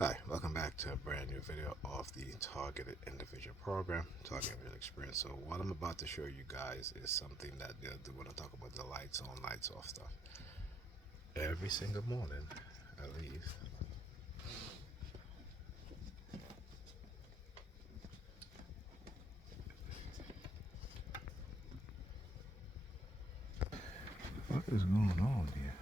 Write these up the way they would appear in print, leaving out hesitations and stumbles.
Hi, welcome back to a brand new video of the Targeted Individual Program, Targeted Individual Experience. So what I'm about to show you guys is something that they'll do when I talk about the lights on, lights off stuff. Every single morning, I leave. What is going on here?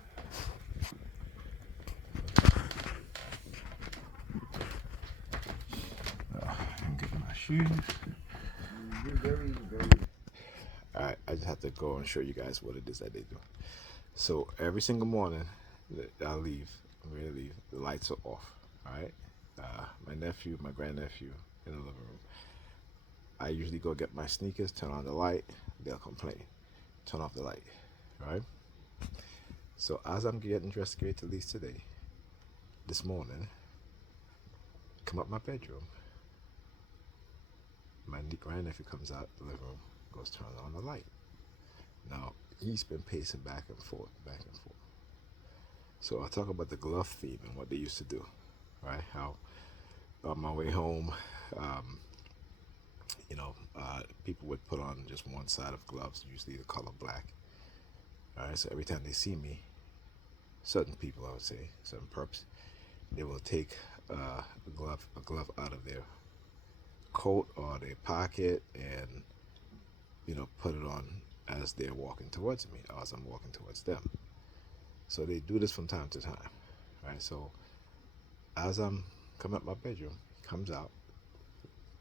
I'm getting my shoes. Alright, I just have to go and show you guys what it is that they do. So every single morning, I leave. I'm ready to leave. The lights are off. Alright, my nephew, my grandnephew, in the living room. I usually go get my sneakers, turn on the light. They'll complain. Turn off the light. Right. So as I'm getting dressed to get to leave today, this morning, come up my bedroom. My grandnephew comes out the living room, goes turn on the light. Now he's been pacing back and forth, back and forth. So I talk about the glove theme and what they used to do, right? How on my way home, people would put on just one side of gloves, usually the color black. All right, so every time they see me, certain people, I would say, certain perps, they will take a glove out of their coat or their pocket and put it on as they're walking towards me, or as I'm walking towards them. So they do this from time to time, right? So as I'm coming up my bedroom, he comes out,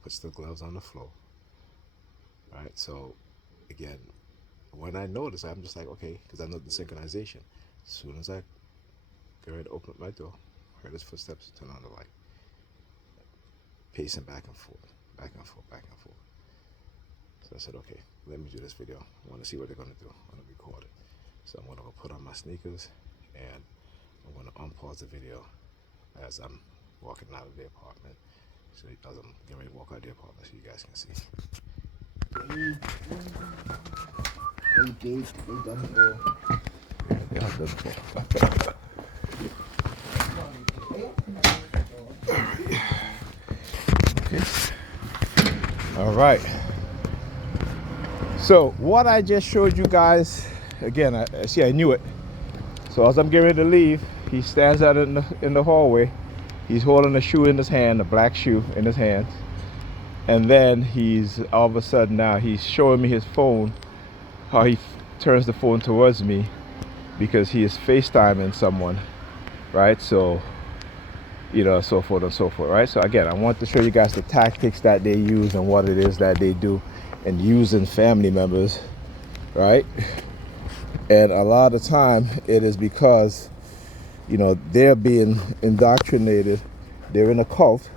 puts the gloves on the floor, right? So again, when I notice, I'm just like, okay, because I know the synchronization. As soon as I go ahead to open up my door, heard his footsteps, turn on the light, pacing back and forth, back and forth, back and forth. So I said, okay, let me do this video. I want to see what they're going to do. I want to record it. So I'm going to go put on my sneakers and I'm going to unpause the video as I'm walking out of the apartment. So as I'm getting ready to walk out of the apartment so you guys can see. Okay. All right. So what I just showed you guys, again, I knew it. So as I'm getting ready to leave, he stands out in the hallway. He's holding a shoe in his hand, a black shoe in his hand. And then he's all of a sudden now he's showing me his phone, how he turns the phone towards me because he is FaceTiming someone, right? So, so forth and so forth, right? So again, I want to show you guys the tactics that they use and what it is that they do and using family members, right? And a lot of time it is because, they're being indoctrinated. They're in a cult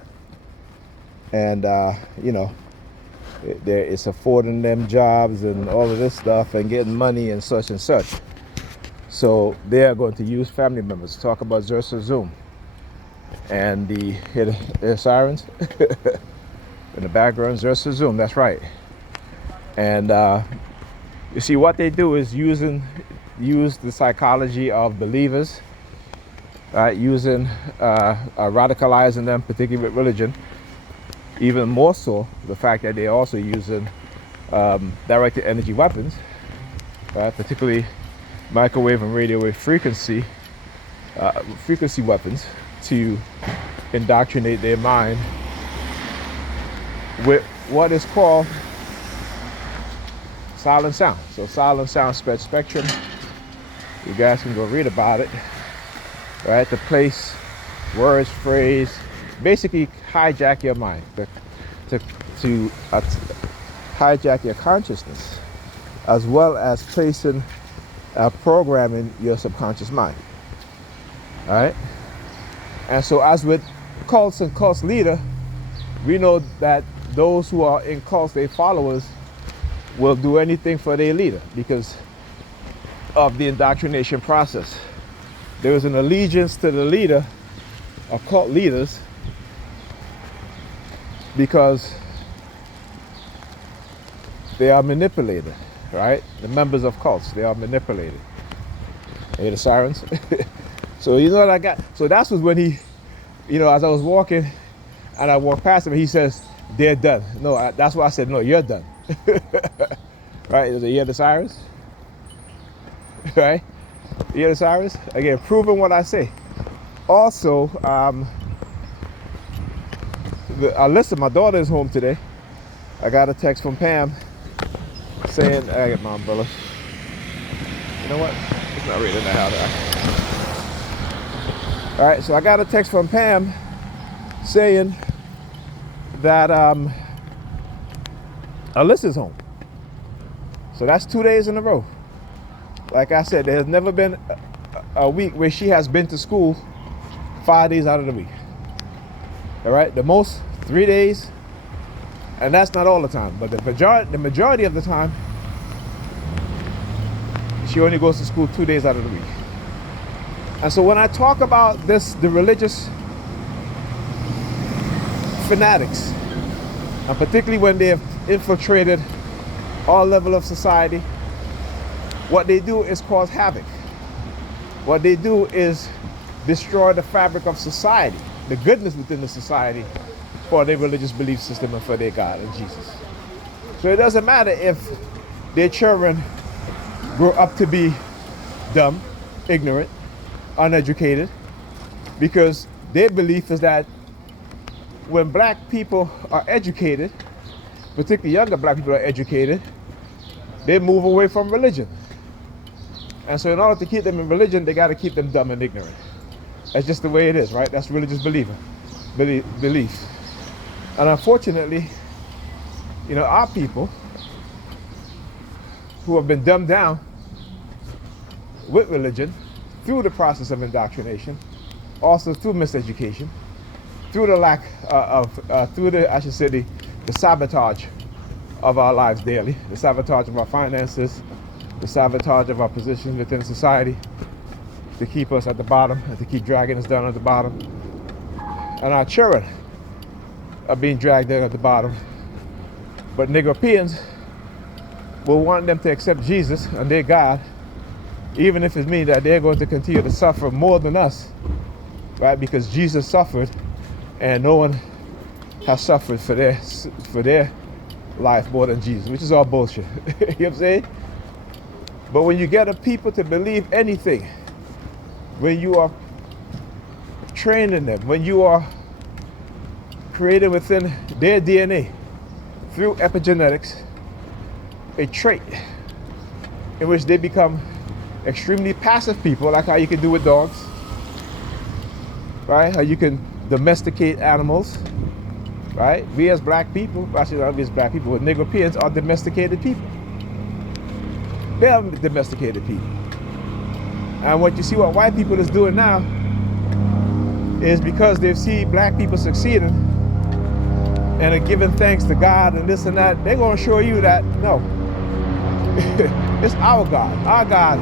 and, it's affording them jobs and all of this stuff and getting money and such and such. So they are going to use family members. Talk about Zersetzung and the sirens in the background. Zersetzung, that's right. And you see what they do is use the psychology of believers, right? Radicalizing them, particularly with religion. Even more so, the fact that they're also using directed energy weapons, right? Particularly microwave and radio wave frequency weapons to indoctrinate their mind with what is called silent sound. So silent sound spread spectrum. You guys can go read about it, right? To place words, phrase, basically hijack your mind, to hijack your consciousness, as well as placing programming your subconscious mind. All right. And so, as with cults and cult leader, we know that those who are in cults, their followers, will do anything for their leader because of the indoctrination process. There is an allegiance to the leader of cult leaders because they are manipulated, right? The members of cults, they are manipulated. You hear the sirens? So you know what I got? So that's when he as I was walking and I walked past him, he says, they're done. No, that's why I said, no, you're done. Right? You hear the sirens? Right? You hear the sirens? Again, proving what I say. Also, listen, my daughter is home today. I got a text from Pam saying, I get my umbrella. You know what? It's not reading that out. All right, so I got a text from Pam saying that Alyssa's home. So that's 2 days in a row. Like I said, there's never been a week where she has been to school 5 days out of the week. All right, the most 3 days, and that's not all the time, but the majority of the time, she only goes to school 2 days out of the week. And so when I talk about this, the religious fanatics, and particularly when they have infiltrated all level of society, what they do is cause havoc. What they do is destroy the fabric of society, the goodness within the society, for their religious belief system and for their God and Jesus. So it doesn't matter if their children grow up to be dumb, ignorant, uneducated, because their belief is that when black people are educated, particularly younger black people are educated, they move away from religion. And so in order to keep them in religion, they got to keep them dumb and ignorant. That's just the way it is, right? That's religious belief. And unfortunately, our people who have been dumbed down with religion through the process of indoctrination, also through miseducation, through the lack the sabotage of our lives daily, the sabotage of our finances, the sabotage of our positions within society, to keep us at the bottom and to keep dragging us down at the bottom. And our children are being dragged down at the bottom. But Negropeans will want them to accept Jesus and their God, even if it means that they're going to continue to suffer more than us, right? Because Jesus suffered and no one has suffered for their life more than Jesus, which is all bullshit. You know what I'm saying? But when you get a people to believe anything, when you are training them, when you are created within their DNA through epigenetics, a trait in which they become extremely passive people, like how you can do with dogs, right? How you can domesticate animals, right? We as black people, actually not we as black people, but Negropeans are domesticated people. They are domesticated people. And what you see what white people is doing now is because they see black people succeeding and are giving thanks to God and this and that, they're going to show you that, no, it's our God. Our God,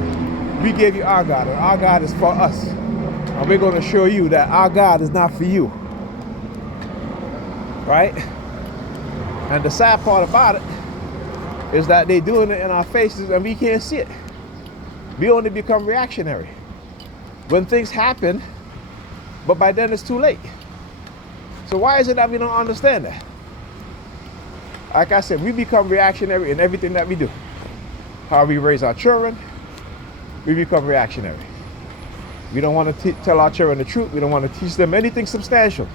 we gave you our God, and our God is for us. And we're going to show you that our God is not for you. Right? And the sad part about it is that they're doing it in our faces and we can't see it. We only become reactionary when things happen, but by then it's too late. So why is it that we don't understand that? Like I said, we become reactionary in everything that we do. How we raise our children, we become reactionary. We don't want to tell our children the truth. We don't want to teach them anything substantial.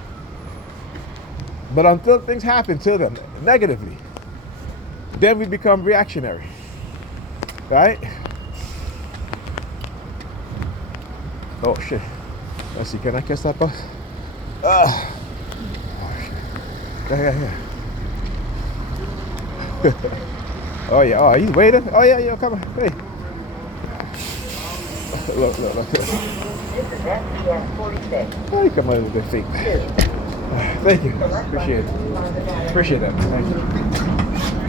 But until things happen to them negatively, then we become reactionary, right? Oh shit. Let's see, can I kiss that bus? Oh shit. Yeah. Oh yeah, oh he's waiting. Oh yeah, come on, hey. Look. This is STS 46. Oh, you come on with the feet. Thank you. Appreciate it. Appreciate that. Thank you.